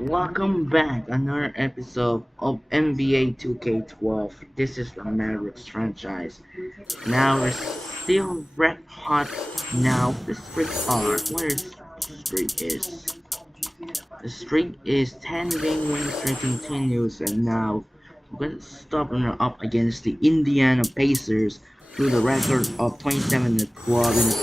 Welcome back, another episode of NBA 2K12. This is the Mavericks franchise. Now we're still red hot. Now the streak are where streak is. The streak is 10-game winning streak continues, and now we're gonna stop and up against the Indiana Pacers through the record of 27-12 in the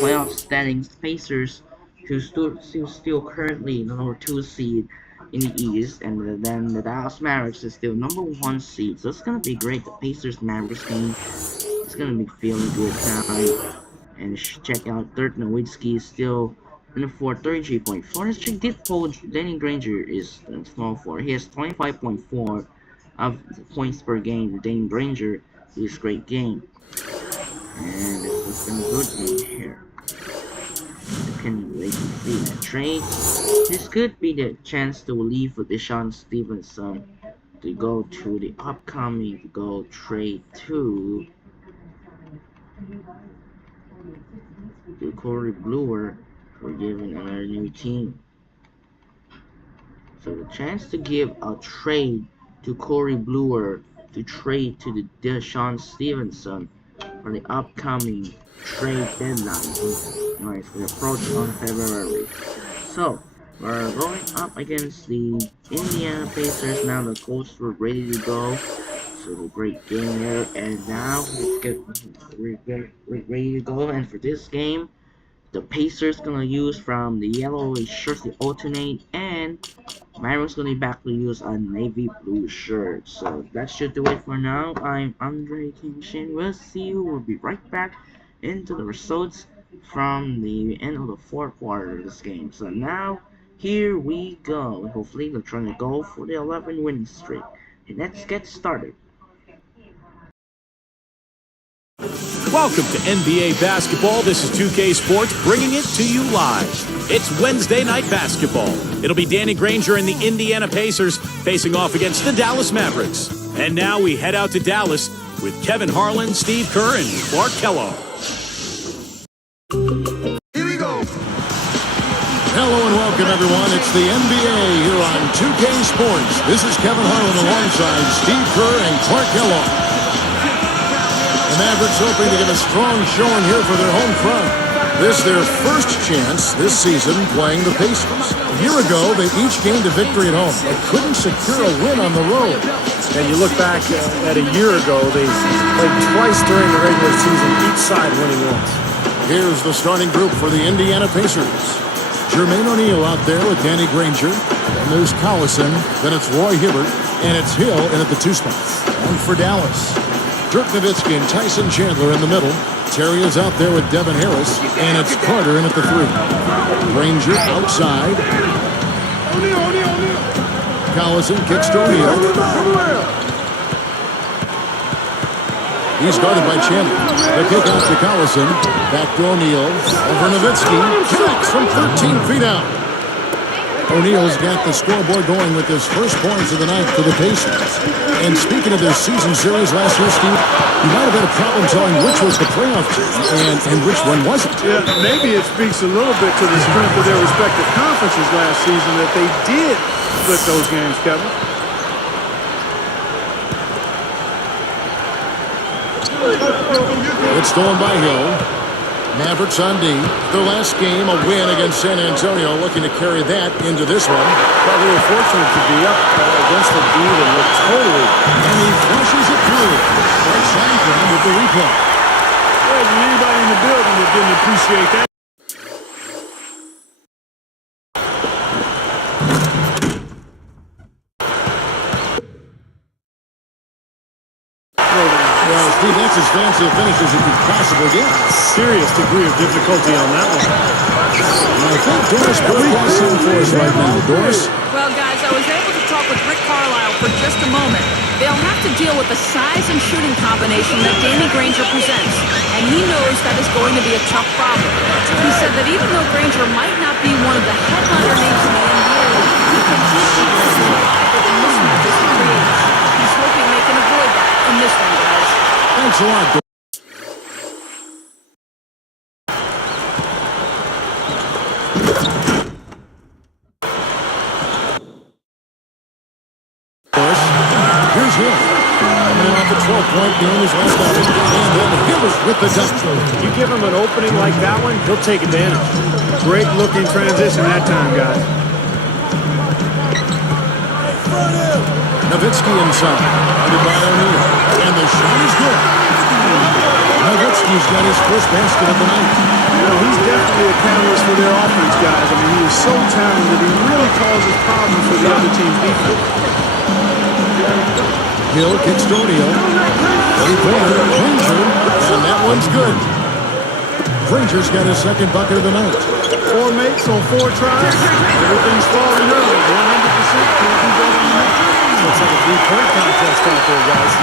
playoff standings. Pacers, who still currently the number 2 seed in the East, and then the Dallas Mavericks is still number 1 seed. So it's gonna be great. The Pacers Mavericks game. It's gonna be feeling good tonight. And check out Dirk Nowitzki is still in the 33.4. Let's check this poll. Danny Granger is small for. He has 25.4 of points per game. Danny Granger is great game. And this is a good game here. You can see that trade. This could be the chance to leave with Deshaun Stevenson to go to the upcoming trade to Corey Brewer for giving another new team. So the chance to give a trade to Corey Brewer to trade to the Deshaun Stevenson for the upcoming trade deadline. Nice, we approach on February. So we're going up against the Indiana Pacers now. The Colts were ready to go. So a great game there, and now we're ready to go. And for this game, the Pacers gonna use from the yellowish shirts, the alternate, and Mavericks gonna be back to use a navy blue shirt. So that should do it for now. I'm Andre Kingshin. We'll see you. We'll be right back into the results from the end of the fourth quarter of this game. So now here we go. Hopefully they're trying to go for the 11 win streak. And let's get started. Welcome to NBA Basketball. This is 2K Sports bringing it to you live. It's Wednesday night basketball. It'll be Danny Granger and the Indiana Pacers facing off against the Dallas Mavericks. And now we head out to Dallas with Kevin Harlan, Steve Kerr, and Clark Kellogg. Here we go. Hello and welcome, everyone. It's the NBA here on 2K Sports. This is Kevin Harlan alongside Steve Kerr and Clark Kellogg. The Mavericks hoping to get a strong showing here for their home front. This is their first chance this season playing the Pacers. A year ago, they each gained a victory at home, but couldn't secure a win on the road. And you look back at a year ago, they played twice during the regular season, each side winning once. Here's the starting group for the Indiana Pacers. Jermaine O'Neal out there with Danny Granger. And there's Collison. Then it's Roy Hibbert. And it's Hill in at the 2 spots. And for Dallas, Dirk Nowitzki and Tyson Chandler in the middle. Terry is out there with Devin Harris. And it's Carter in at the 3. Granger outside. Collison kicks to O'Neal. He's guarded by Chandler. The kick out to Collison. Back to O'Neal. Over Nowitzki. Connects from 13 feet out. O'Neal's got the scoreboard going with his first points of the night for the Pacers. And speaking of their season series last year, Steve, you might have had a problem telling which was the playoff team and which one wasn't. Yeah, maybe it speaks a little bit to the strength of their respective conferences last season that they did split those games, Kevin. It's stolen by Hill. Mavericks on D. Their last game, a win against San Antonio, looking to carry that into this one. Well, they were fortunate to be up against a D that looked totally. And he flushes it through. Right side with the replay. There wasn't anybody in the building that didn't appreciate that. Well, Steve, that's as fancy a finish as you could possibly get. Serious degree of difficulty on that one. I think Doris Burke has some for us right now. Doris? Well, guys, I was able to talk with Rick Carlisle for just a moment. They'll have to deal with the size and shooting combination that Danny Granger presents, and he knows that is going to be a tough problem. He said that even though Granger might not be one of the headliner names in the NBA, he can keep defense alive with the mismatches he creates. He's hoping they can avoid that in this one, guys. Thanks a lot, Doris. short game is left of him. And then Hibbert with the dunk. You give him an opening like that one, he'll take advantage. Great looking transition that time, guys. Nowitzki inside. Under by O'Neal. And the shot is good. Nowitzki's got his first basket of the night. You know, he's definitely a catalyst for their offense, guys. I mean, he is so talented. He really causes problems for the other team's defense. Hill kicks to O'Neal. Three-pointer, Granger, and that one's good. Granger's got his second bucket of the night. 4 mates on 4 tries. Everything's falling early. 100% can't be done on that. Looks like a 3-point contest out there, guys.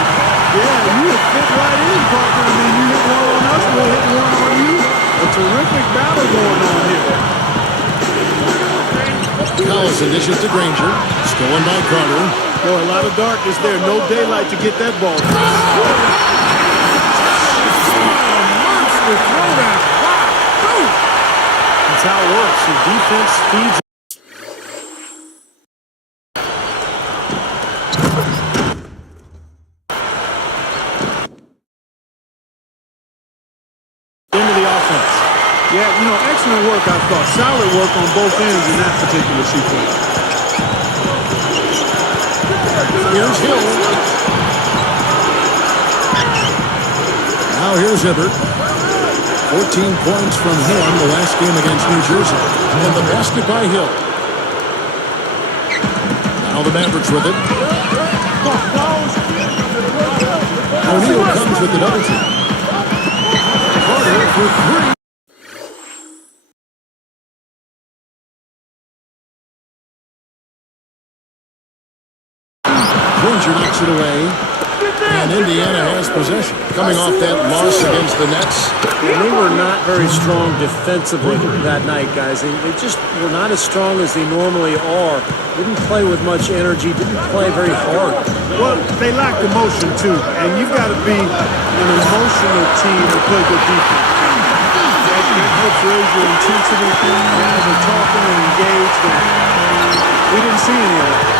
Yeah, you would fit right in, partner. I mean, you hit one on us, we'll hit one on you. A terrific battle going on here. Collison dishes to Granger. Stolen by Carter. Boy, a lot of darkness there. No daylight to get that ball. Monster throwdown. Wow. Boom. That's how it works. Your defense feeds. Into the offense. Yeah, you know, excellent work, I thought. Solid work on both ends in that particular sequence. Here's Hill. Now here's Hibbert. 14 points from him the last game against New Jersey. And the basket by Hill. Now the Mavericks with it. O'Neal comes with the double team. Carter for 3. Granger knocks it away, and Indiana has possession. Coming off that loss against the Nets. And they were not very strong defensively that night, guys. They just were not as strong as they normally are. Didn't play with much energy, didn't play very hard. Well, they lacked emotion, too. And you've got to be an emotional team to play good defense. That helps raise your intensity. Guys are talking and engaged. And we didn't see any of that.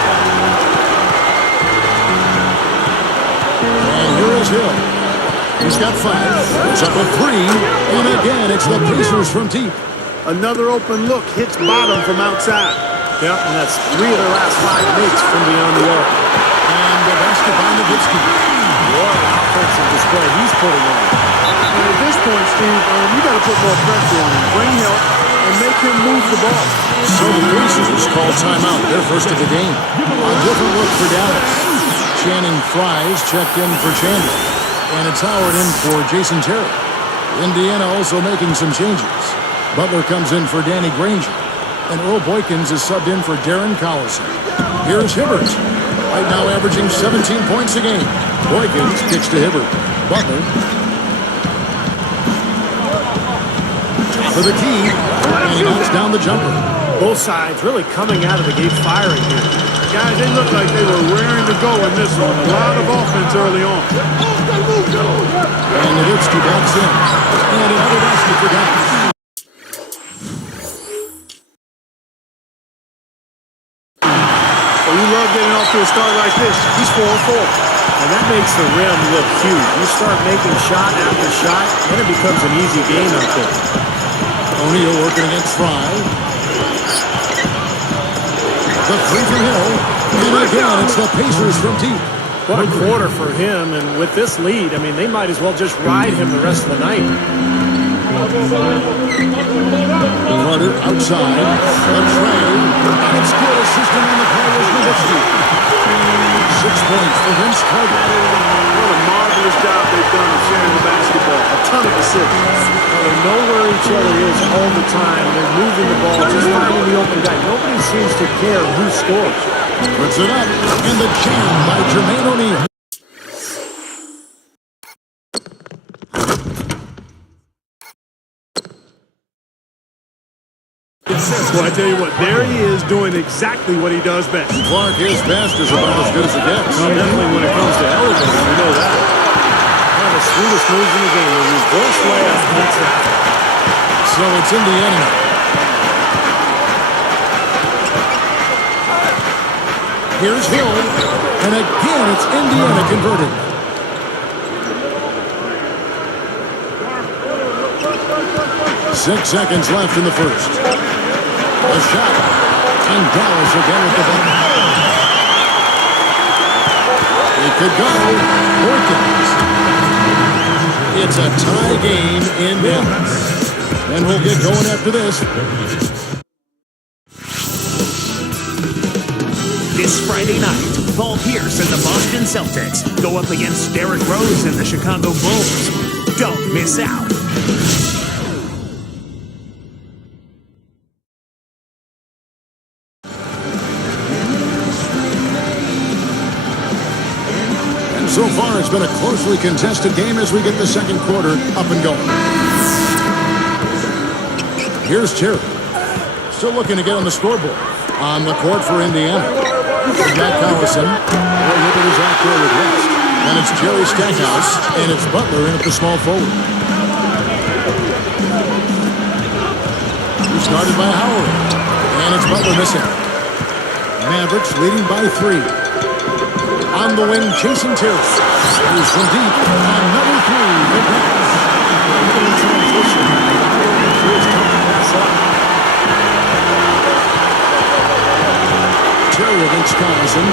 And here is Hill. He's got 5. It's up a 3. And again, it's the Pacers from deep. Another open look. Hits bottom from outside. Yeah, and that's 3 of their last 5 makes from beyond the arc. And the basket by Nowitzki. What an offensive display he's putting on. And at this point, Steve, you got to put more pressure on him. Bring help and make him move the ball. So the Pacers call timeout. Their first of the game. A different look for Dallas. Channing Fries checked in for Chandler. And it's Howard in for Jason Terry. Indiana also making some changes. Butler comes in for Danny Granger. And Earl Boykins is subbed in for Darren Collison. Here's Hibbert. Right now averaging 17 points a game. Boykins kicks to Hibbert. Butler. For the key. And he knocks down the jumper. Both sides really coming out of the gate firing here. Guys, they look like they were raring to go in this one. A lot of offense early on. And Nowitzki backs in. And another basket for Dallas. Well, you love getting off to a start like this. He's 4-4. And that makes the rim look huge. You start making shot after shot, then it becomes an easy game out there. O'Neal working against Fry. The 3 from Hill. And again, it's the Pacers from deep. What a quarter for him, and with this lead, I mean, they might as well just ride him the rest of the night. Carter outside. A trade. And it's good. Assistant on the play was Nowitzki. 6 points for Vince Carter. What a marvelous job they've done of sharing the basketball. A ton of assists. They know where each other is all the time. They're moving the ball, just finding the open guy. Nobody seems to care who scores. Puts it up. And the jam by Jermaine O'Neal. Well, I tell you what, there he is doing exactly what he does best. Clark, his best is about as good as it gets. Definitely when it comes to elevating, we know that. One of the sweetest moves in the game. A reverse layup hits it. So it's Indiana. Here's Hill. And again, it's Indiana converted. 6 seconds left in the first. A shot. And Dallas again with the ball. It could go. Perkins. It's a tie game in Dallas. And we'll get going after this. This Friday night, Paul Pierce and the Boston Celtics go up against Derrick Rose and the Chicago Bulls. Don't miss out. And so far, it's been a closely contested game as we get the second quarter up and going. Here's Terry. Still looking to get on the scoreboard. On the court for Indiana. Matt Collison. Roy Hibbert is out there with West. And it's Jerry Stackhouse. And it's Butler in at the small forward. Started by Howard. And it's Butler missing. Mavericks leading by 3. On the wing, Jason Terry. He's from deep. On number 3, the pass. Terry against Collison.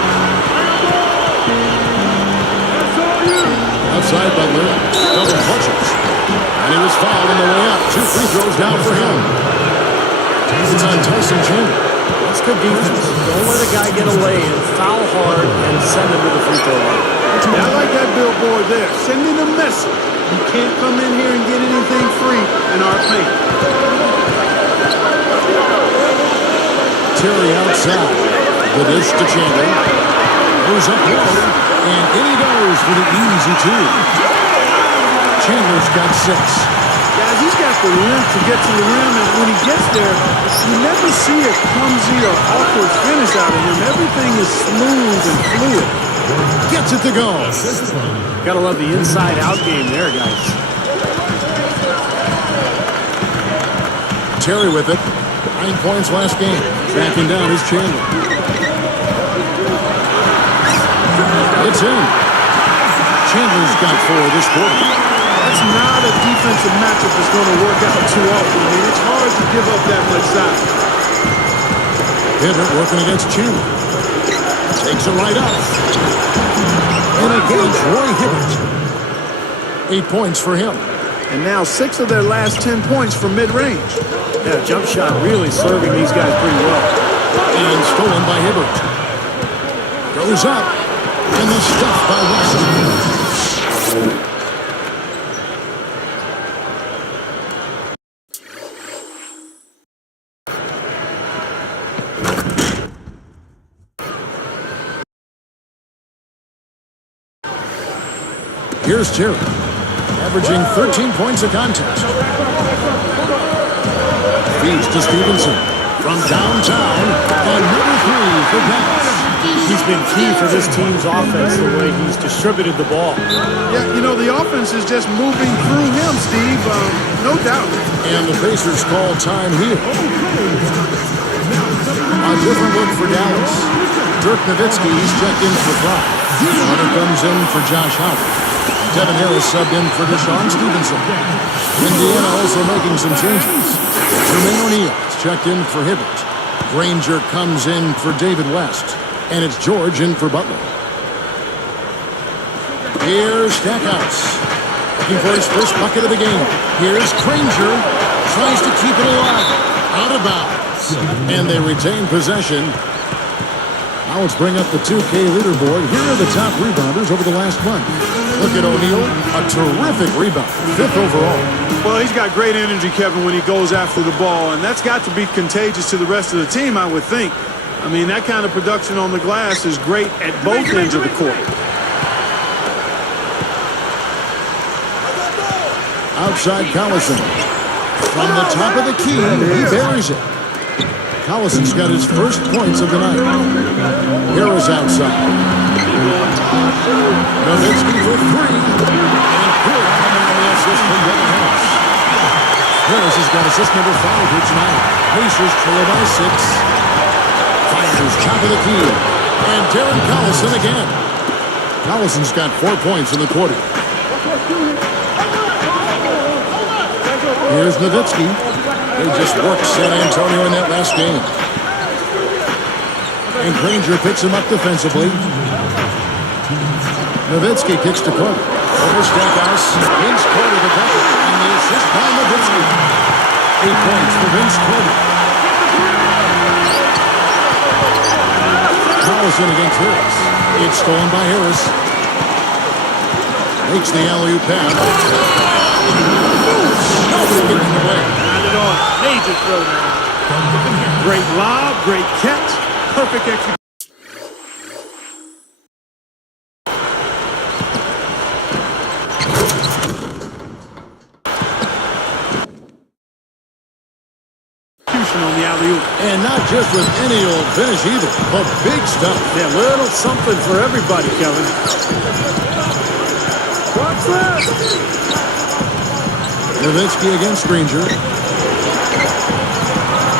Outside Butler. Double clutches. And he was fouled on the way up. 2 free throws down for him. It's on Tyson Chandler. That's good defense. Don't let a guy get away and foul hard and send him to the free throw line. I like that billboard there. Sending a message. You can't come in here and get anything free in our paint. Terry outside. The dish to Chandler. Goes up low. And in he goes for the easy 2. Chandler's got 6. Guys, he's got the length to get to the rim, and when he gets there, you never see a clumsy or awkward finish out of him. Everything is smooth and fluid. Gets it to go. Gotta love the inside-out game there, guys. Terry with it. 9 points last game. Backing down is Chandler. It's in. Chandler's got 4 this quarter. That's not a defensive matchup that's going to work out too often. I mean, it's hard to give up that much size. Hibbert working against Chandler. Takes it right up. And against Roy Hibbert. 8 points for him. And now 6 of their last 10 points from mid-range. Yeah, jump shot really serving these guys pretty well. And stolen by Hibbert. Goes up. And the stuff by West. Here's Terry, averaging 13 points a contest. Feeds to Stevenson from downtown on number 3 for pass. He's been key for this team's offense the way he's distributed the ball. Yeah, you know, the offense is just moving through him, Steve, no doubt. And the Pacers call time here. A different look for Dallas. Dirk Nowitzki, he's checked in for 5. Hunter comes in for Josh Howard. Devin Harris subbed in for Deshaun Stevenson. Indiana also making some changes. Jermaine O'Neal is checked in for Hibbert. Granger comes in for David West. And it's George in for Butler. Here's Stackhouse. Looking for his first bucket of the game. Here's Granger. Tries to keep it alive. Out of bounds. And they retain possession. Now let's bring up the 2K leaderboard. Here are the top rebounders over the last month. Look at O'Neal, a terrific rebound, 5th overall. Well, he's got great energy, Kevin, when he goes after the ball, and that's got to be contagious to the rest of the team, I would think. I mean, that kind of production on the glass is great at both ends of the court. Outside Collison. From the top of the key, he buries it. Collison's got his first points of the night. Harris outside. Nowitzki for 3. And good coming on the assist from Devin Harris. Harris has got assist number 5 here tonight. Pacers trail by 6. Fires top of the key. And Darren Collison again. Collison's got 4 points in the quarter. Here's Nowitzki. They just worked San Antonio in that last game. And Granger picks him up defensively. Nowitzki kicks to Carter. Over Stackhouse. Vince Carter the bucket. And the assist by Nowitzki. 8 points for Vince Carter. Collison against Harris. It's stolen by Harris. Makes the alley-oop pass. Nobody getting the play. Not at all. Major throw now. Great lob, great catch, perfect execution. On the alley-oop. And not just with any old finish either, but big stuff. Yeah, little something for everybody, Kevin. Nowitzki against Granger.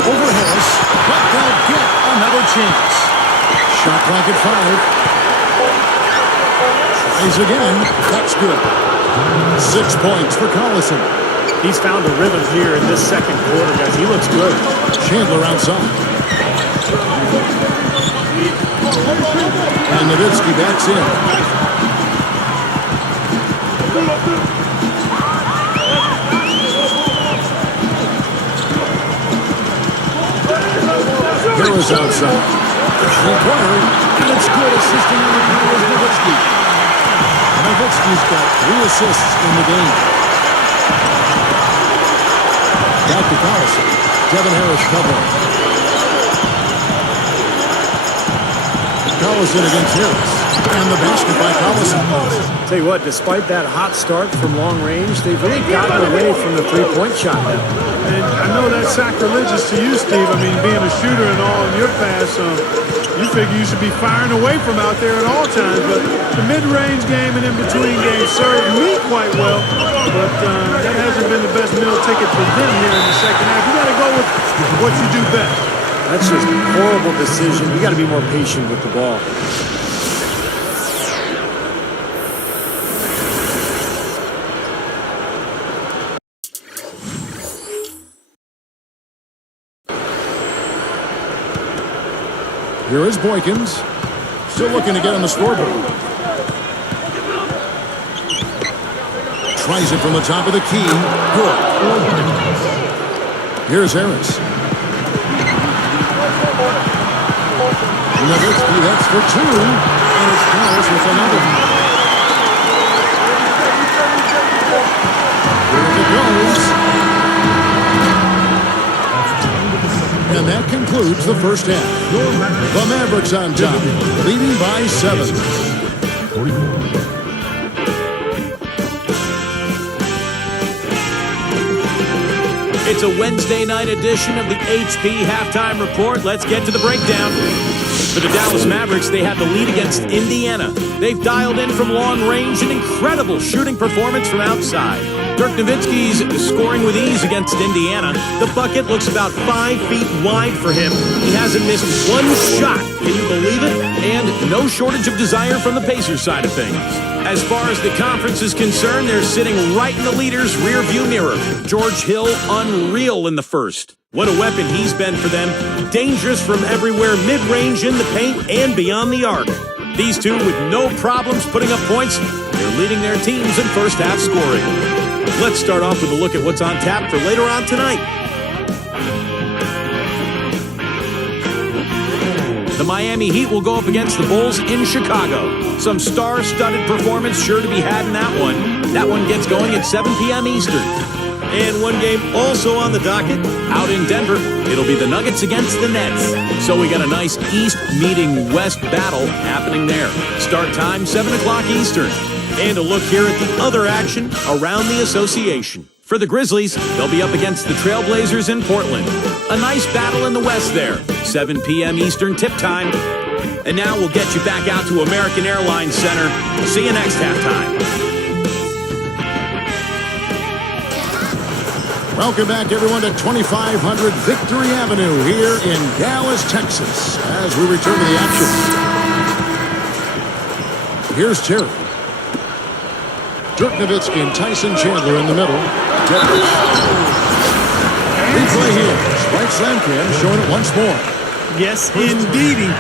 Over Harris. But they'll get another chance. Shot clock at 5. Tries again. That's good. 6 points for Collison. He's found a rhythm here in this second quarter, guys. He looks good. Chandler outside. And Nowitzki backs in. Harris outside. Three-pointer, and it's good, assisting on the corner is Nowitzki. Nowitzki's got 3 assists in the game. Back to Collison. Devin Harris covering. Collison against Harris. And the basket by Collison. Tell you what, despite that hot start from long range, they've really gotten away from the three-point shot now. And I know that's sacrilegious to you, Steve. I mean, being a shooter and all in your pass, you figure you should be firing away from out there at all times. But the mid-range game and in-between game served me quite well. But that hasn't been the best meal ticket for them here in the second half. You got to go with what you do best. That's just a horrible decision. You got to be more patient with the ball. Here is Boykins. Still looking to get on the scoreboard. Tries it from the top of the key. Good. Here's Harris. Nowitzki, that's for 2. And it's Harris with another. Here it goes. And that concludes the first half. The Mavericks on top, leading by 7. It's a Wednesday night edition of the HP Halftime Report. Let's get to the breakdown. For the Dallas Mavericks, they have the lead against Indiana. They've dialed in from long range, an incredible shooting performance from outside. Dirk Nowitzki's scoring with ease against Indiana. The bucket looks about 5 feet wide for him. He hasn't missed one shot. Can you believe it? And no shortage of desire from the Pacers side of things. As far as the conference is concerned, they're sitting right in the leader's rearview mirror. George Hill, unreal in the first. What a weapon he's been for them. Dangerous from everywhere, mid-range, in the paint, and beyond the arc. These two with no problems putting up points. They're leading their teams in first half scoring. Let's start off with a look at what's on tap for later on tonight. The Miami Heat will go up against the Bulls in Chicago. Some star-studded performance sure to be had in that one. That one gets going at 7 p.m. Eastern. And one game also on the docket, out in Denver. It'll be the Nuggets against the Nets. So we got a nice East meeting West battle happening there. Start time, 7 o'clock Eastern. And a look here at the other action around the association. For the Grizzlies, they'll be up against the Trailblazers in Portland. A nice battle in the West there. 7 p.m. Eastern tip time. And now we'll get you back out to American Airlines Center. See you next halftime. Welcome back, everyone, to 2500 Victory Avenue here in Dallas, Texas, as we return to the action. Here's Terry. Dirk Nowitzki and Tyson Chandler in the middle. Replay here. Spike Slamkin showing it once more. Yes, indeedy.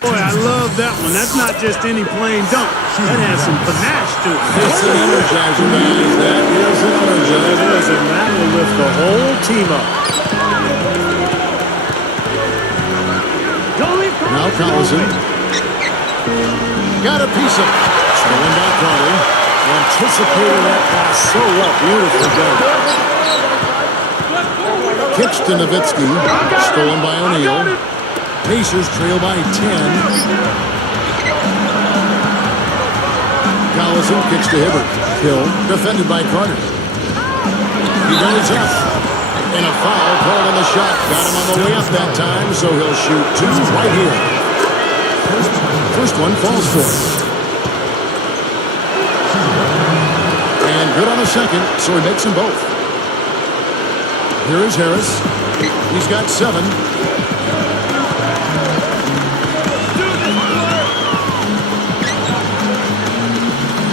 Boy, I love that one. That's not just any plain dunk. That has some panache to it. It's an energizer, man. That is an energizer. It is, and that will lift the whole team up. Now Collison. Got a piece of it. Stolen by Carter. Anticipating that pass so well. Beautifully done. Kicks to Nowitzki. Stolen by O'Neal. Pacers trail by 10. Collison kicks to Hibbert. Hill defended by Carter. He goes up. And a foul called on the shot. Got him on the way up that time, so he'll shoot two right here. First one falls for him. And good on the second, so he makes them both. Here is Harris. He's got 7.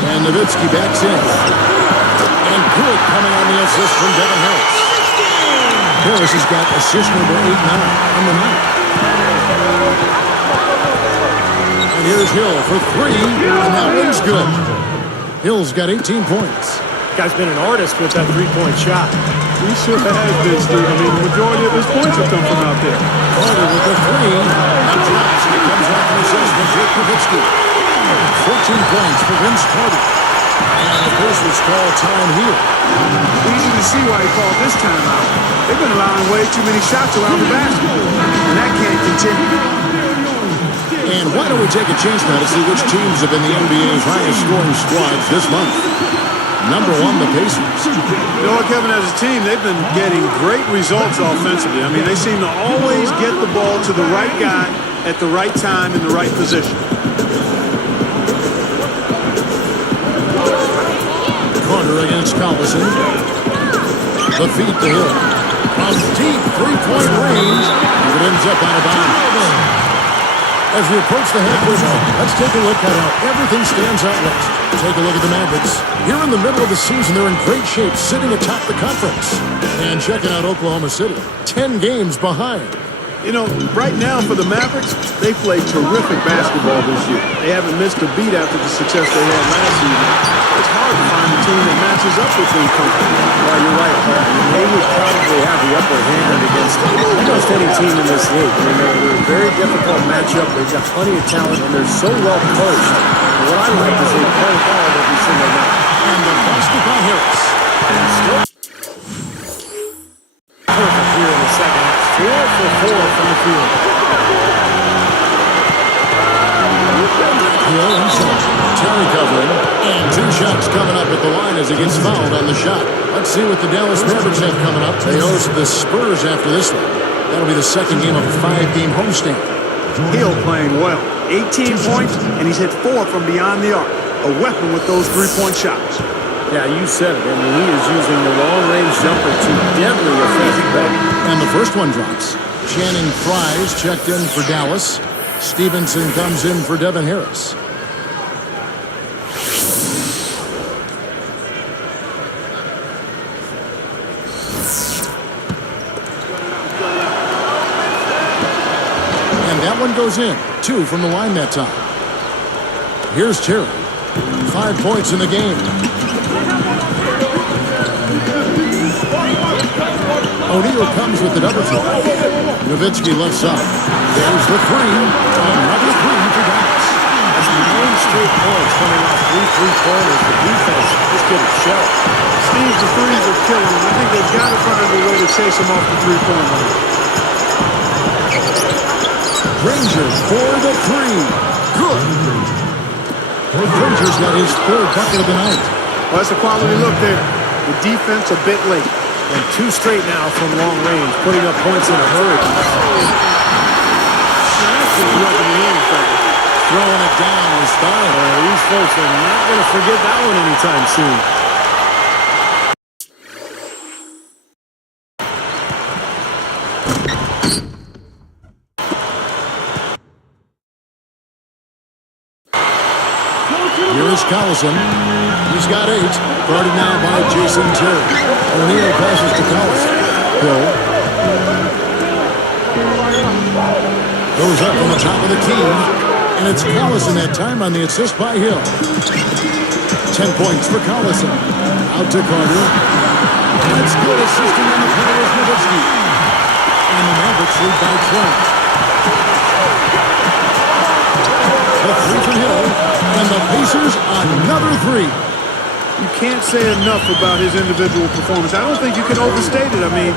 And Nowitzki backs in. And good coming on the assist from Devin Harris. Harris has got assist number 8 now on the night. And here's Hill for 3, and that one's good. Hill's got 18 points. Guy's been an artist with that three-point shot. He sure has been, Steve. I mean, the majority of his points have come from out there. Carter with the 3. That drops, and it comes off an assist from Dirk Nowitzki. 14 points for Vince Carter. And the Pacers call time here. Easy to see why he called this timeout. They've been allowing way too many shots around the basket. And that can't continue. And why don't we take a chance now to see which teams have been the NBA's highest scoring squads this month? Number 1, the Pacers. You know what, Kevin, as a team, they've been getting great results offensively. I mean, they seem to always get the ball to the right guy at the right time in the right position. Carter against Collison. The feed to Hill. From deep three-point range. It ends up out of bounds. As we approach the halfway mark, let's take a look at how everything stands out west. Take a look at the Mavericks. Here in the middle of the season, they're in great shape, sitting atop the conference. And checking out Oklahoma City, 10 games behind. You know, right now for the Mavericks, they played terrific basketball this year. They haven't missed a beat after the success they had last season. It's hard to find a team that matches up with them comfortably. Well, you're right, Paul. I mean, they would probably have the upper hand against almost any team in this league. I mean, they're a very difficult matchup. They've got plenty of talent, and they're so well coached. And what I like is they play hard every single night. And the basket by Harris. Perfect here in the second half. 4 for 4 from the field. Hill inside. Terry covering. And 2 shots coming up at the line as he gets fouled on the shot. Let's see what the Dallas Mavericks have coming up. They host the Spurs after this one. That'll be the second game of a 5-game homestand. Hill playing well. 18 points, and he's hit 4 from beyond the arc. A weapon with those three-point shots. Yeah, you said it. I mean, he is using the long-range jumper to deadly effect. And the first one drops. Channing Frye's checked in for Dallas. Stevenson comes in for Devin Harris. And that one goes in. 2 from the line that time. Here's Terry. 5 points in the game. O'Neal comes with the double try. Nowitzki left side. There's the 3. Another 3 for Dallas. As the game straight points coming off 3 3-pointers. The defense just getting shelled. Steve, the threes are killing him. I think they've got to find a way to chase him off the three-point line. Granger for the three. Good. Granger's got his third bucket of the night. Well, that's a quality look there. The defense a bit late. And 2 straight now from long range, putting up points in a hurry. Throwing it down in style. These folks are not going to forget that one anytime soon. Here is Collison. He's got 8. Guarded now by Jason Terry. O'Neal passes to Collison. Hill. Goes up on the top of the key. And it's Collison that time on the assist by Hill. 10 points for Collison. Out to Carter. And it's good assisting on the play is Nowitzki. And the Mavericks lead by 20. The 3 from Hill. And the Pacers another 3. You can't say enough about his individual performance. I don't think you can overstate it. I mean,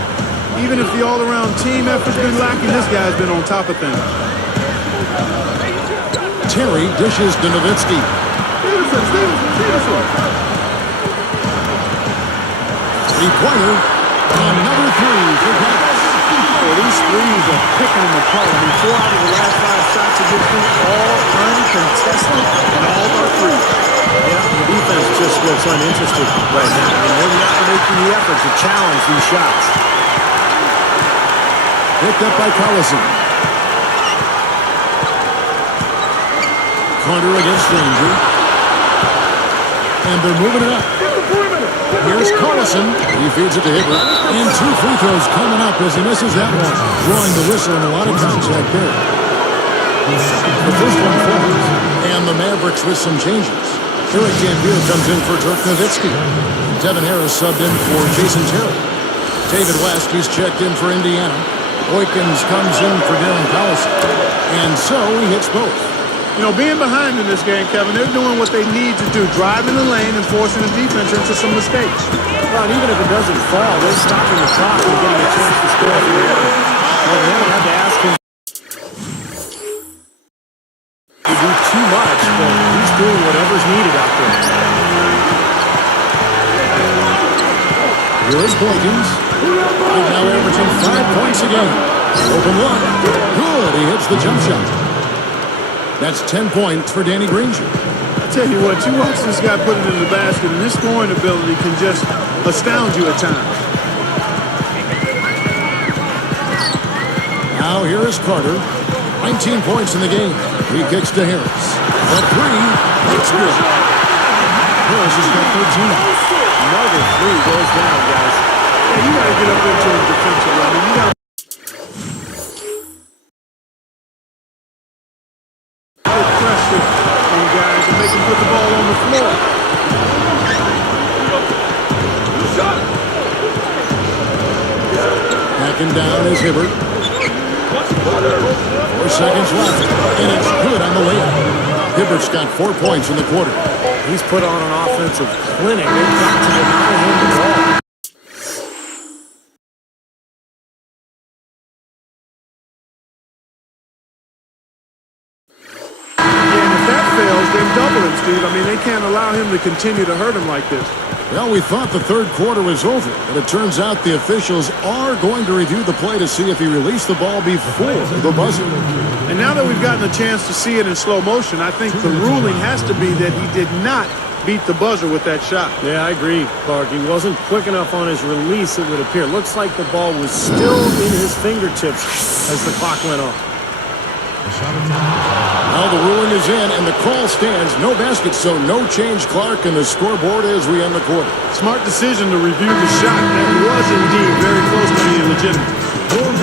even if the all-around team effort's been lacking, this guy's been on top of things. Terry dishes to Nowitzki. Three-pointer. Another 3 for Dallas. Well, these threes are picking them apart. I mean, 4 out of the last 5 shots against them, all uncontested, and all are threes. Yeah, the defense just looks uninterested right now. I mean, they're not making the effort to challenge these shots. Picked up by Collison. Carter against Granger. And they're moving it up. Here's Collison. He feeds it to Hibbert. And 2 free throws coming up as he misses that one. Drawing the whistle and a lot of contact there. The first one falls. And the Mavericks with some changes. Eric Dampier comes in for Dirk Nowitzki. Devin Harris subbed in for Jason Terry. David West, he's checked in for Indiana. Boykins comes in for Darren Collison. And so he hits both. You know, being behind in this game, Kevin, they're doing what they need to do, driving the lane and forcing the defense into some mistakes. Well, and even if it doesn't fall, they're stopping the clock and getting a chance to score. Well, they haven't had to ask him to do too much, but he's doing whatever's needed out there. Here is Boykins. Right now averaging 5 points a game. Open one. Good. He hits the jump shot. That's 10 points for Danny Granger. I tell you what, you watch this guy put it in the basket, and his scoring ability can just astound you at times. Now here is Carter. 19 points in the game. He kicks to Harris. The 3. It's good. Harris has got 13. Another 3 goes down, guys. Yeah, you got to get up into him defensively. I mean, you got to put pressure on guys and make them put the ball on the floor. Backing down is Hibbert. 4 seconds left, and it's good on the layup. Hibbert's got 4 points in the quarter. He's put on an offensive clinic. They've got to deny him the ball. Double him, Steve. I mean, they can't allow him to continue to hurt him like this. Well, we thought the third quarter was over, but it turns out the officials are going to review the play to see if he released the ball before the buzzer. And now that we've gotten a chance to see it in slow motion, I think the ruling has to be that he did not beat the buzzer with that shot. Yeah, I agree, Clark. He wasn't quick enough on his release, it would appear. Looks like the ball was still in his fingertips as the clock went off. Now the ruling is in, and the call stands. No basket, so no change, Clark, and the scoreboard as we end the quarter. Smart decision to review the shot. That was indeed very close to being legitimate.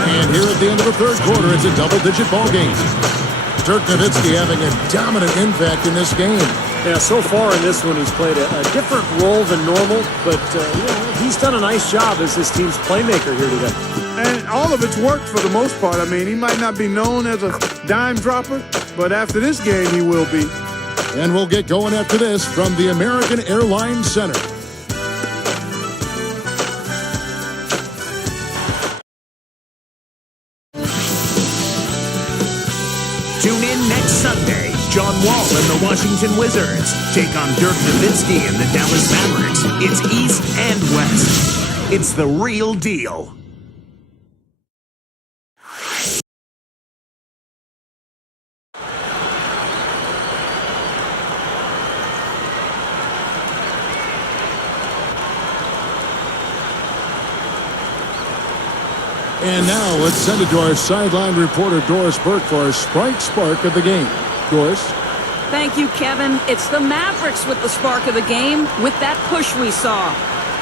And here at the end of the third quarter, it's a double-digit ball game. Dirk Nowitzki having a dominant impact in this game. Yeah, so far in this one, he's played a different role than normal, but he's done a nice job as this team's playmaker here today. And all of it's worked for the most part. I mean, he might not be known as a dime dropper, but after this game, he will be. And we'll get going after this from the American Airlines Center. Tune in next Sunday. John Wall and the Washington Wizards take on Dirk Nowitzki and the Dallas Mavericks. It's East and West. It's the real deal. And now let's send it to our sideline reporter, Doris Burke, for our Sprite Spark of the game. Doris? Thank you, Kevin. It's the Mavericks with the spark of the game, with that push we saw.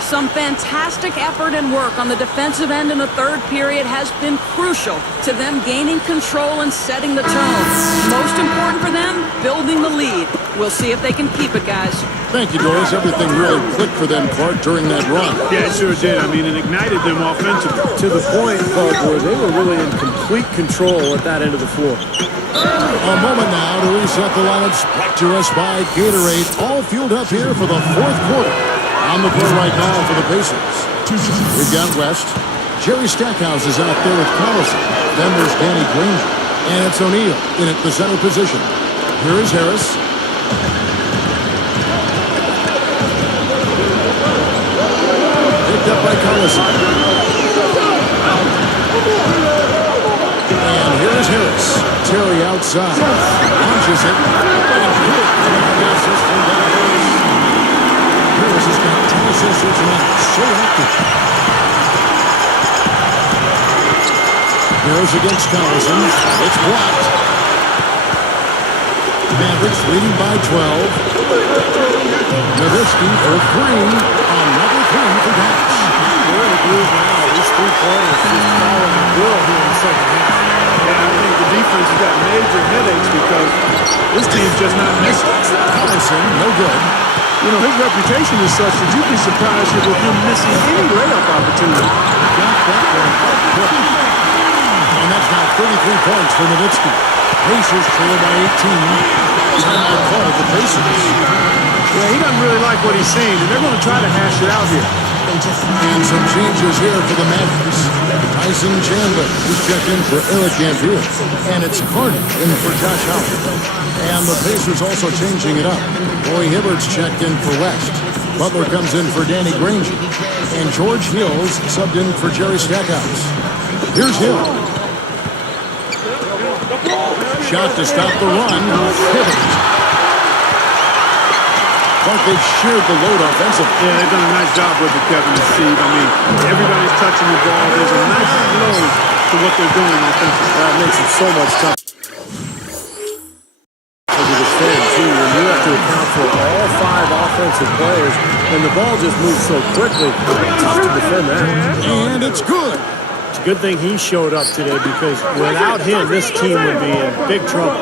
Some fantastic effort and work on the defensive end in the third period has been crucial to them gaining control and setting the tone. Most important for them, building the lead. We'll see if they can keep it, guys. Thank you, Doris. Everything really clicked for them, Clark, during that run. Yeah, it sure did. I mean, it ignited them offensively. To the point, Clark, where they were really in complete control at that end of the floor. A moment now to reset the lineups. Brought to us by Gatorade. All fueled up here for the fourth quarter. On the floor right now for the Pacers. We've got West. Jerry Stackhouse is out there with Collison. Then there's Danny Granger. And it's O'Neal in at the center position. Here is Harris. Picked up by Collison. And here is Harris. Terry outside. Launches it. Harris has got 10 assists tonight. So active. Harris against Collison. It's blocked. Mavericks leading by 12. Nowitzki for 3. Another 3 for Dallas. We're in a groove now. These 3 pointers just following the drill here in the second half. Yeah, I think the defense has got major headaches because this team's just not missing. Collison, no good. You know, his reputation is such that you'd be surprised with him missing any layup opportunity. Got that one. And that's now 33 points for Nowitzki. Pacers trail by 18. Timeout called the Pacers. Yeah, he doesn't really like what he's seeing, and they're going to try to hash it out here. And some changes here for the Mavericks. Tyson Chandler, who's checked in for Eric Gambino. And it's Carter in for Josh Howard. And the Pacers also changing it up. Roy Hibbert's checked in for West. Butler comes in for Danny Granger. And George Hills subbed in for Jerry Stackhouse. Here's Hill. Shot to stop the run. Hibbert. But they've shared the load offensively. Yeah, they've done a nice job with it, Kevin and Steve. I mean, everybody's touching the ball. There's a nice flow to what they're doing offensively. That makes it so much tougher. To defend, too, when you have to account for all 5 offensive players, and the ball just moves so quickly, it's tough to defend that. And it's good. It's a good thing he showed up today because without him, this team would be in big trouble.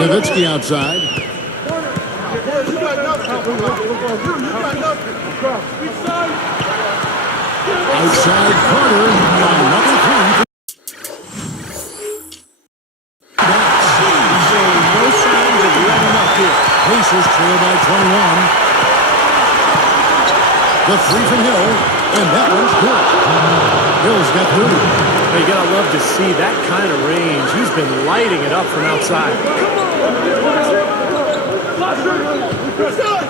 Nowitzki outside. Outside Carter. Another 3. No signs of letting up here. Pacers trail by 21. The 3 from Hill. And that one's good. Hill's got 30. You gotta love to see that kind of range. He's been lighting it up from outside.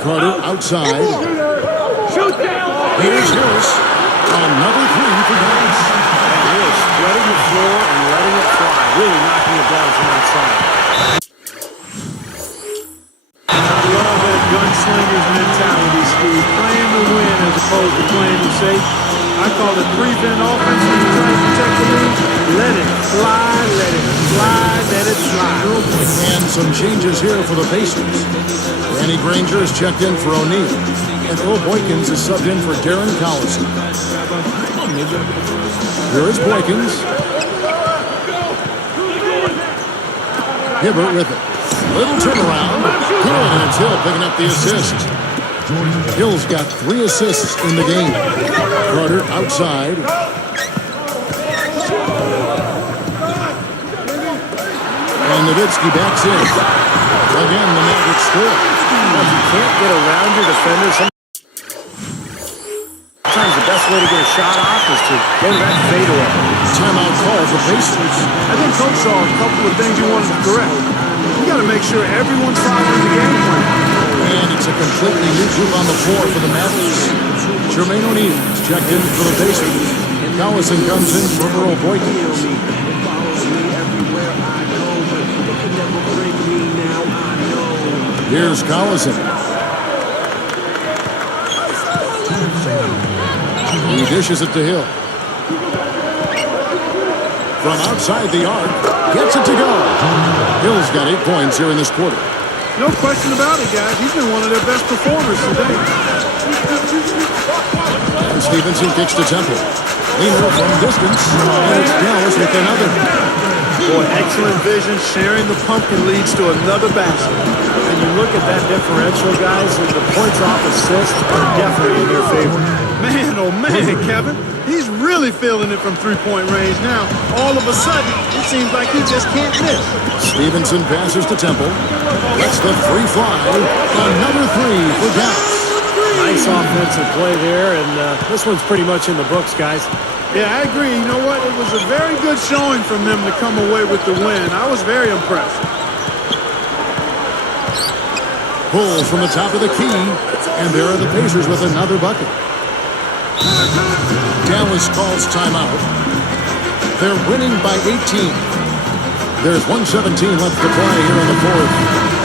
Carter outside. Here's Harris. Another 3 for Dallas. And he is spreading the floor and letting it fly. Really knocking it down from outside. I love that gunslinger's mentality, Steve. Playing to win as opposed to playing to safe. I call it prevent offense when you're trying to protect the lead. Let it fly, let it fly, let it fly. And some changes here for the Pacers. Danny Granger is checked in for O'Neal. And Earl Boykins is subbed in for Darren Collison. Here is Boykins. Hibbert with it. Little turnaround. Good, and it's Hill picking up the assist. Hill's got 3 assists in the game. Carter outside. And Nowitzki backs in. Again, the Mavericks score. If you can't get around your defender, sometimes the best way to get a shot off is to go to that fadeaway. Timeout call for Pacers. I think Coach saw a couple of things he wanted to correct. You got to make sure everyone's following the game plan. And it's a completely new group on the floor for the Mavericks. Jermaine O'Neal is checked in for the Pacers. Collison comes in for Earl Boykins. Here's Collison. He dishes it to Hill. From outside the arc, gets it to go. Hill's got 8 points here in this quarter. No question about it, guys. He's been one of their best performers today. And Stevenson kicks to Temple. Leaner from distance, and it's Dallas with another. Boy, excellent vision. Sharing the pumpkin leads to another basket. And you look at that differential, guys, and the points off assists are definitely in their favor. Man, oh man, Kevin. He's really feeling it from three-point range now. All of a sudden, it seems like he just can't miss. Stevenson passes to Temple. Lets the three fly. Another three for Dallas. Nice offensive play there, and this one's pretty much in the books, guys. Yeah, I agree. You know what? It was a very good showing from them to come away with the win. I was very impressed. Pull from the top of the key, and there are the Pacers with another bucket. Dallas calls timeout. They're winning by 18. There's 1:17 left to play here in the fourth,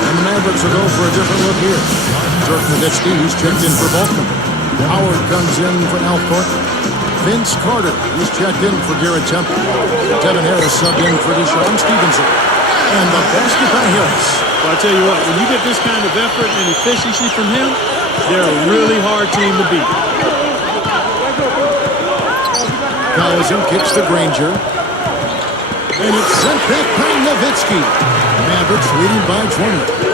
and the Mavericks will go for a different look here. Dirk Nowitzki, he's checked in for Bolton. Howard comes in for Al Thornton. Vince Carter, he's checked in for Garrett Temple. Devin Harris subbed in for Deshaun Stevenson. And the basket by Harris. Well, I tell you what, when you get this kind of effort and efficiency from him, they're a really hard team to beat. Collison kicks to Granger. And it's sent back by Nowitzki. Mavericks leading by 20.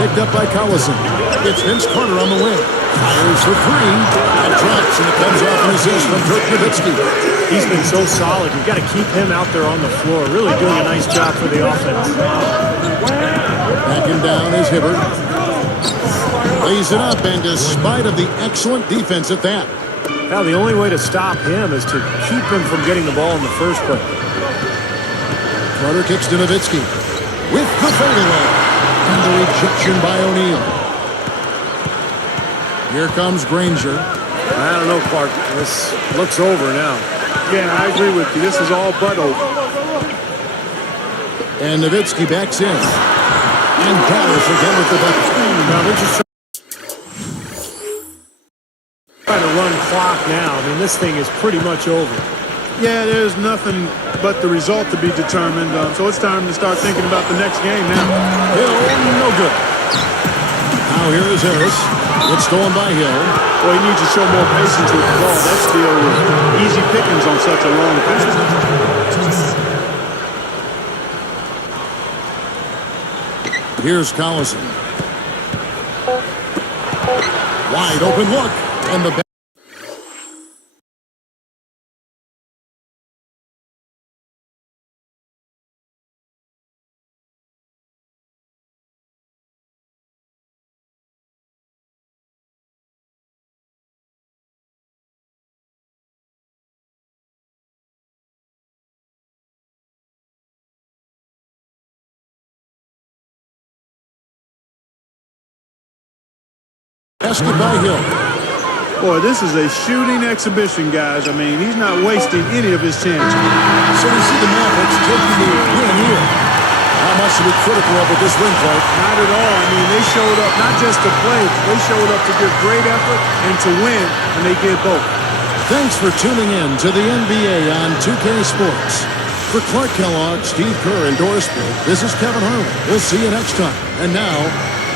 Picked up by Collison. It's Vince Carter on the wing. Fires for three. And drops, and it comes off an assist from Dirk Nowitzki. He's been so solid. You've got to keep him out there on the floor. Really doing a nice job for the offense. Backing down is Hibbert. Lays it up, and despite of the excellent defense at that. Now, the only way to stop him is to keep him from getting the ball in the first place. Carter kicks to Nowitzki. With the fadeaway. And the rejection by O'Neal. Here comes Granger. I don't know, Clark. This looks over now. Yeah, I agree with you. This is all but over. And Nowitzki backs in. And Dallas again with the bucket. Now, they're just trying to run clock now. I mean, this thing is pretty much over. Yeah, there's nothing but the result to be determined. So it's time to start thinking about the next game now. Hill, no good. Now here is Harris. It's stolen by Hill. Boy, he needs to show more patience with the ball. That steal was easy pickings on such a long pass. Here's Collison. Wide open look. And the basket by Hill. Boy, this is a shooting exhibition, guys. I mean, he's not wasting any of his chances. So we see the Mavericks taking the win here. Not much to be critical of with this win, Clark. Not at all. I mean, they showed up not just to play, they showed up to give great effort and to win, and they did both. Thanks for tuning in to the NBA on 2K Sports. For Clark Kellogg, Steve Kerr, and Doris Burke, this is Kevin Harlan. We'll see you next time. And now,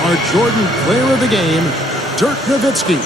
our Jordan player of the game, Dirk Nowitzki.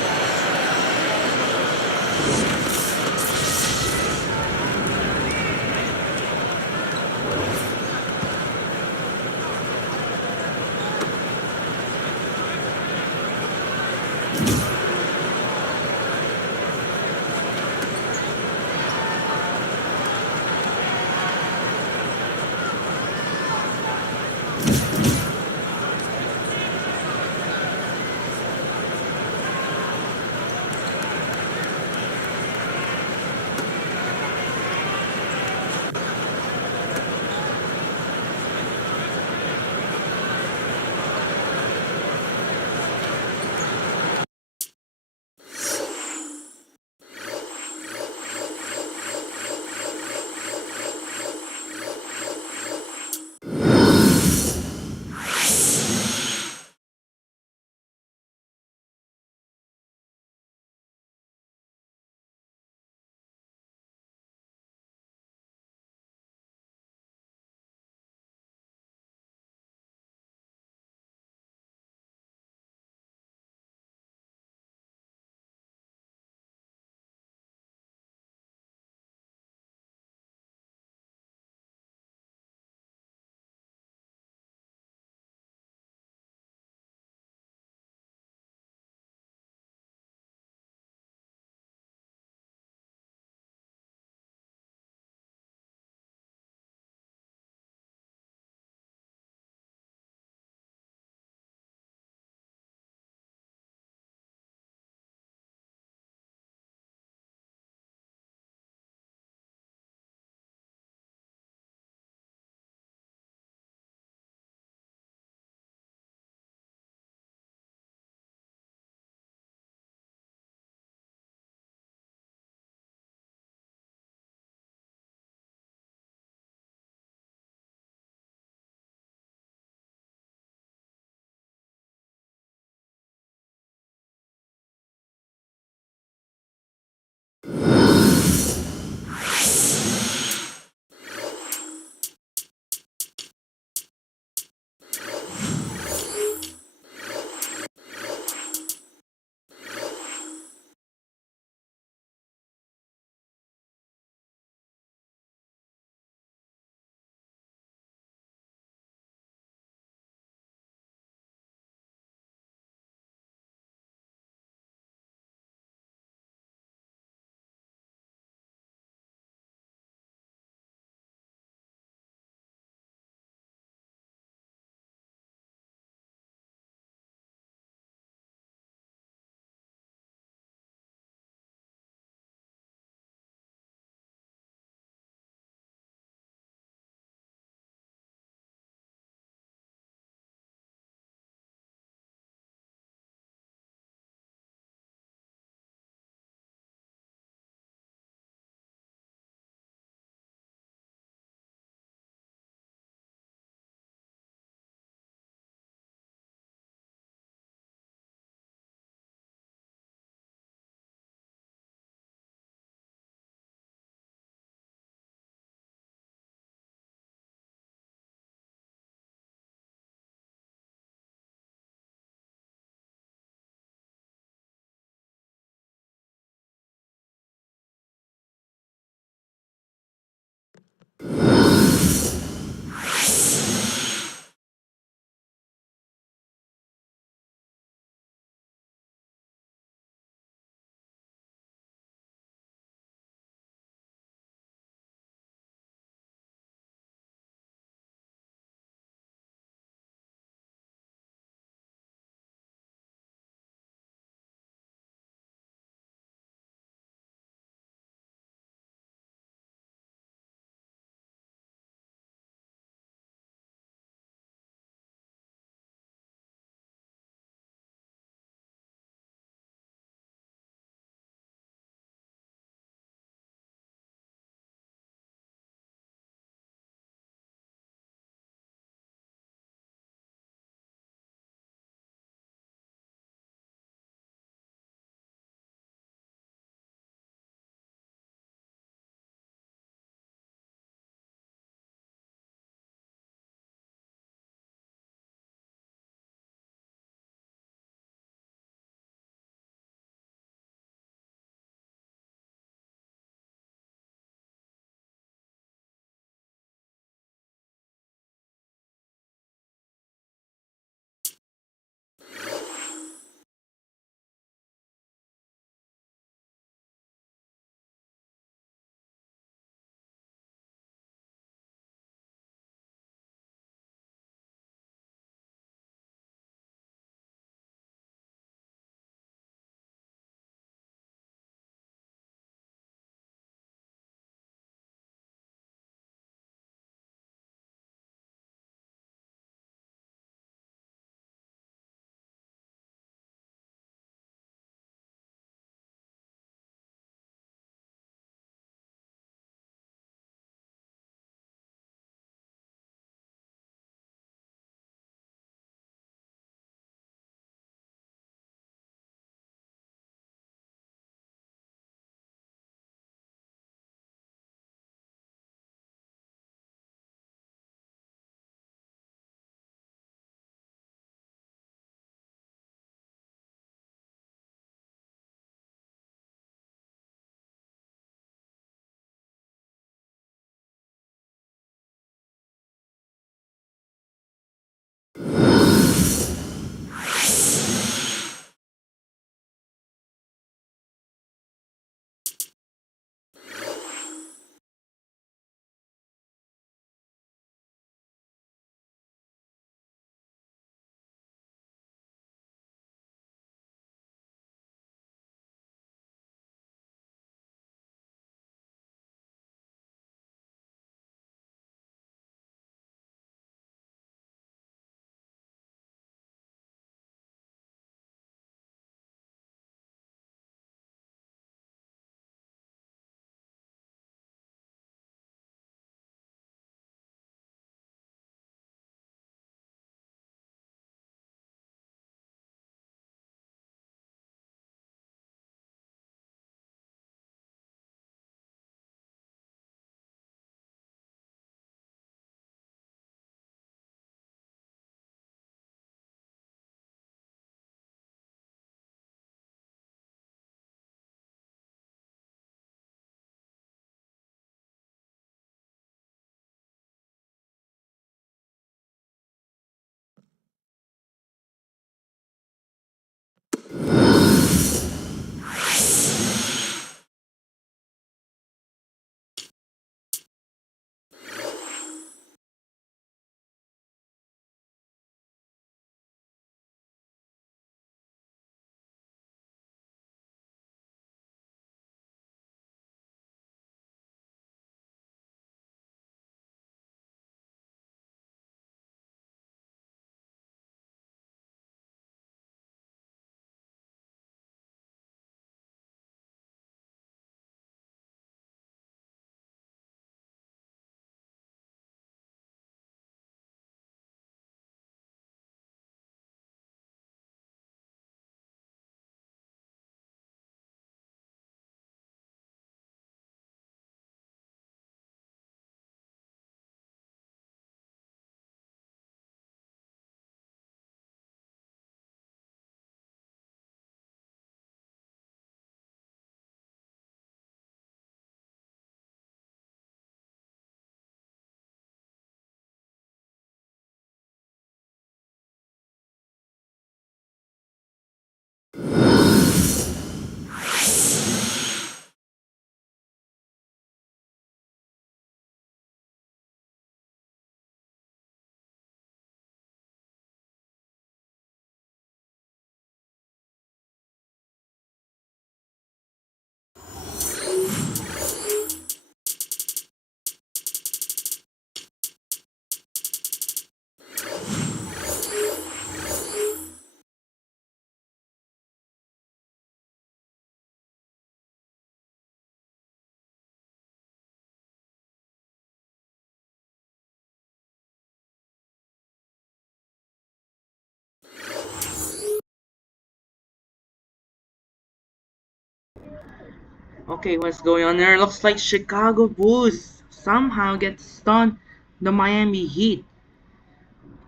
Okay, what's going on there? Looks like Chicago Bulls somehow get stunned the Miami Heat.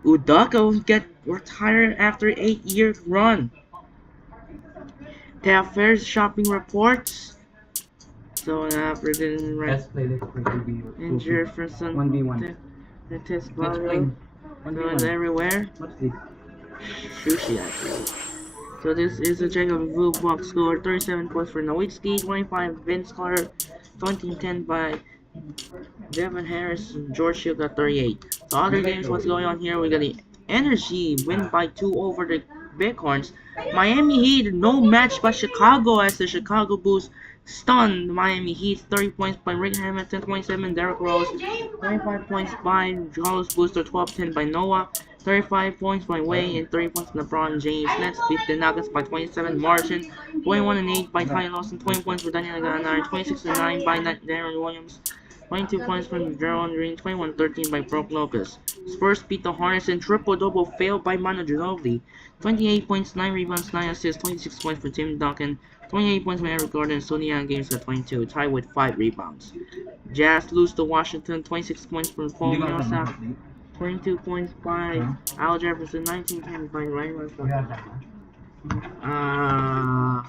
Udoka get retired after 8-year run. They have fair shopping reports. So after the Let's play and Jefferson 1v1. the test Let's play going 1v1. everywhere. What's this? Sushi actually. So this is a Jacob Vu box score, 37 points for Nowitzki, 25 Vince Carter, 2010 by Devin Harris, George Hill got 38. So other games, what's going on here? We got the Energy win by 2 over the Bighorns. Miami Heat, no match by Chicago as the Chicago Bulls stunned Miami Heat. 30 points by Rick Hamilton, 27 Derrick Rose, 25 points by Carlos Booster, 12-10 by Noah, 35 points by Wade, and 30 points by LeBron James. Nets beat the Nuggets by 27 margin, 21-8 by Ty Lawson, 20 points for Daniel Gallinari, 26-9 by Darren Williams, 22 points from Draymond Green, 21-13 by Brook Lopez. Spurs beat the Hornets and triple-double failed by Manu Ginobili. 28 points, 9 rebounds, 9 assists, 26 points for Tim Duncan, 28 points by Eric Gordon, and Sonny Games got 22, tied with 5 rebounds. Jazz lose to Washington, 26 points from Paul Millsap, 22 points by Al Jefferson, 19 points by Ryan Russell. Uh,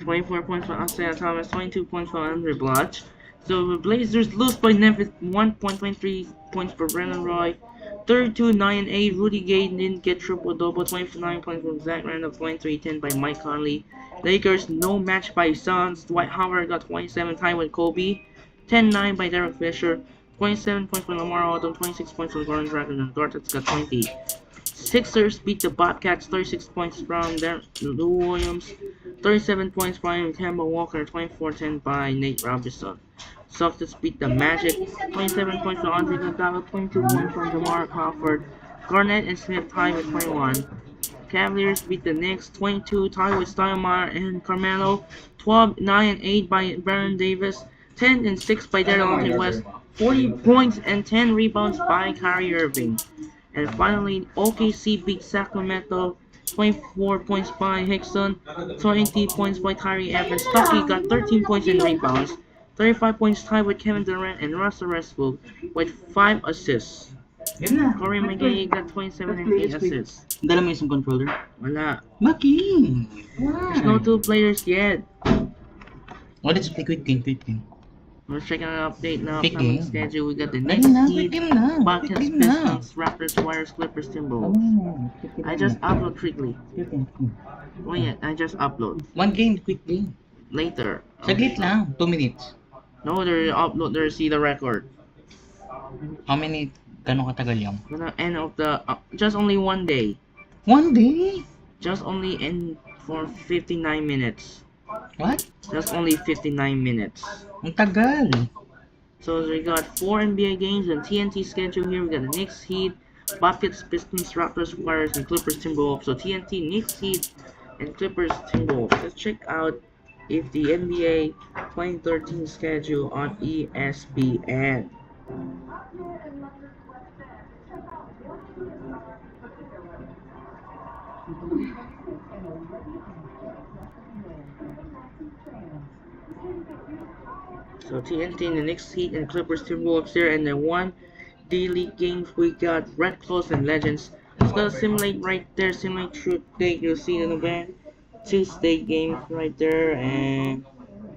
24 points for Isaiah Thomas, 22 points for Andre Blatch. So the Blazers lose by Memphis, 1.23 points for Brandon Roy, 32-9-8. Rudy Gay didn't get triple-double, 29 points from Zach Randolph, 23-10 by Mike Conley. Lakers no match by Suns. Dwight Howard got 27, tied with Kobe. 10-9 by Derek Fisher, 27 points for Lamar Odom, 26 points for Gordon Dragon, and Gortat's got 20. Sixers beat the Bobcats, 36 points from Lou Williams, 37 points by Kemba Walker, 24-10 by Nate Robinson. Celtics beat the Magic, 27 points from Andre Iguodala, 22 points from DeMar Crawford. Garnett and Smith tied with 21. Cavaliers beat the Knicks, 22, tied with Stoudemire and Carmelo, 12-9-8 by Baron Davis, 10-6 by Delonte West, 40 points and 10 rebounds by Kyrie Irving. And finally, OKC beat Sacramento, 24 points by Hickson, 20 points by Kyrie Evans. Stuckey got 13 points and rebounds, 35 points tied with Kevin Durant and Russell Westbrook with 5 assists. Corey McGee got 27 and 8 assists. Dala mo isang controller? Wala. Maki! There's no 2 players yet. Oh, let's play quick game. We're checking an update now. Quick Upcoming game. schedule. We got the Dali Knicks, na, Heat, quick game na. Buckets, Quick game na. Pistons, Raptors, Warriors, Clippers, Timberwolves. I just upload quickly. Oh yeah, I just upload. One game, quick game. Later. Saglit lang, 2 minutes. No, they upload, they see the record. How many, gano'ng katagal yung? Gonna end of the, just only 1 day. 1 day? Just only end for 59 minutes. What? Just only 59 minutes. Ang tagal. So we got 4 NBA games and TNT schedule here. We got the Knicks, Heat, Buckets, Pistons, Raptors, Warriors, and Clippers, Timberwolves. So TNT, Knicks, Heat, and Clippers, Timberwolves. Let's check out if the NBA 2013 schedule on ESPN. So TNT, the Knicks, Heat, and Clippers, Timberwolves here, and then 1 D-League games. We got Red Claws and Legends. It's gonna simulate right there, simulate truth date. You'll see in the back 2 state games right there, and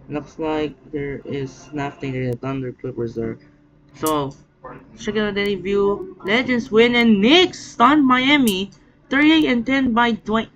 looks like there is nothing there. The Thunder, Clippers there. So check out the daily view. Legends win and Knicks stun Miami, 38-10 by Dwight